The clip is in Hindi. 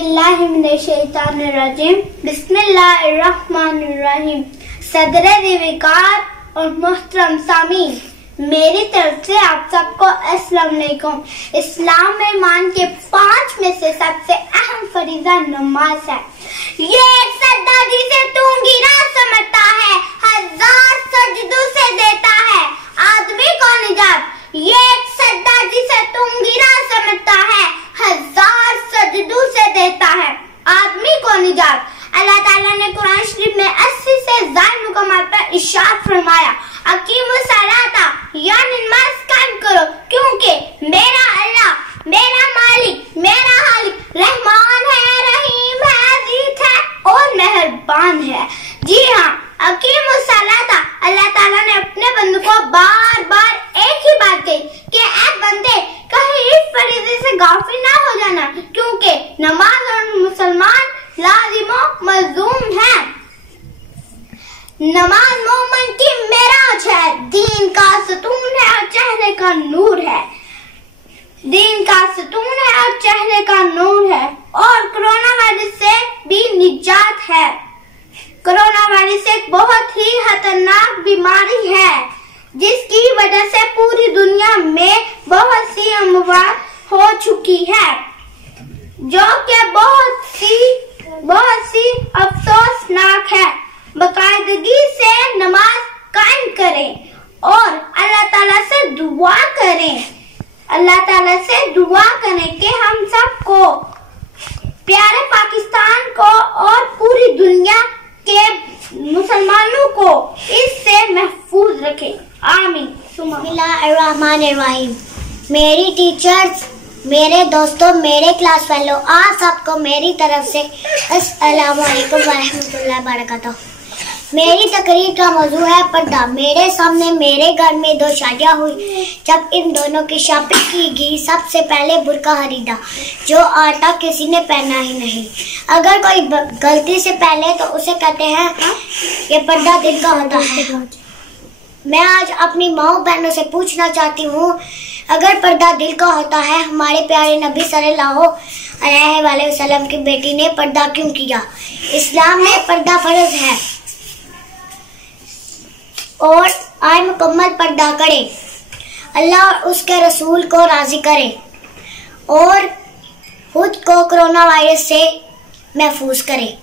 औज़ुबिल्लाहिमिनश्शैतानिर्रजीम बिस्मिल्लाहिर्रहमानिर्रहीम। सदर-ए-विकार और मोहतरम सामीन, मेरी तरफ से आप सबको अस्सलाम वालेकुम। इस्लाम में ईमान के 5 में से सबसे अहम फरीज़ा नमाज है। ये एक सजदा जिसे तू गिरा समझता है, 1000 सजदों से देता है आदमी को निजात। ये एक सजदा जिसे तू गिरा समझता है, 1000 सजदों से देता है आदमी को निजात। अल्लाह ताला ने कुरान शरीफ में 80 से ज्यादा मुकामात पर इरशाद फरमाया, अकीमुस सलाता, यानी नमाज कायम करो, क्योंकि मेरा अल्लाह, मेरा मालिक, मेरा हालिक रहमान है, रहीम है, अजीज है और मेहरबान है। जी हाँ, अकीमुस सलाता, अल्लाह ताला ने अपने बंदे को बार बार एक ही बात कही कि ऐ बंदे, कहीं इस फरीज़े से गाफिल ना हो जाना, क्योंकि नमाज और मुसलमान लाजिमो मज़लूम है। नमाज मोमिन की मेराज है, दीन का सतून है और चेहरे का नूर है। दीन का सतून है और चेहरे का नूर है, और कोरोना वायरस से भी निजात है। कोरोना वायरस एक बहुत ही खतरनाक बीमारी है, जिसकी वजह से पूरी दुनिया में बहुत सी अमवात हो चुकी है, जो कि बहुत सी अफसोसनाक है। बाकायदगी से नमाज कायम करें और अल्लाह ताला से दुआ करें। अल्लाह ताला से दुआ करें कि हम सबको, प्यारे पाकिस्तान को और पूरी दुनिया के मुसलमानों को इससे महफूज रखें। आमीन। बिस्मिल्लाहिर्रहमानिर्रहीम। मेरी टीचर्स, मेरे दोस्तों, मेरे क्लास फेलो, आप सबको मेरी तरफ से अस्सलामु अलैकुम वरहमतुल्लाहि वबरकातुहू। मेरी तकरीर का मौजू है पर्दा। मेरे सामने मेरे घर में 2 शादियाँ हुई। जब इन दोनों की शॉपिंग की गई, सबसे पहले बुर्का खरीदा, जो आटा किसी ने पहना ही नहीं। अगर कोई गलती से पहले तो उसे कहते हैं ये पर्दा दिल का होता है। मैं आज अपनी माँ बहनों से पूछना चाहती हूँ, अगर पर्दा दिल का होता है, हमारे प्यारे नबी सल्लल्लाहु अलैहि वसल्लम की बेटी ने पर्दा क्यों किया? इस्लाम में पर्दा फर्ज है और आए मुकम्मल पर्दा करें, अल्लाह और उसके रसूल को राजी करें और खुद को कोरोना वायरस से महफूज करें।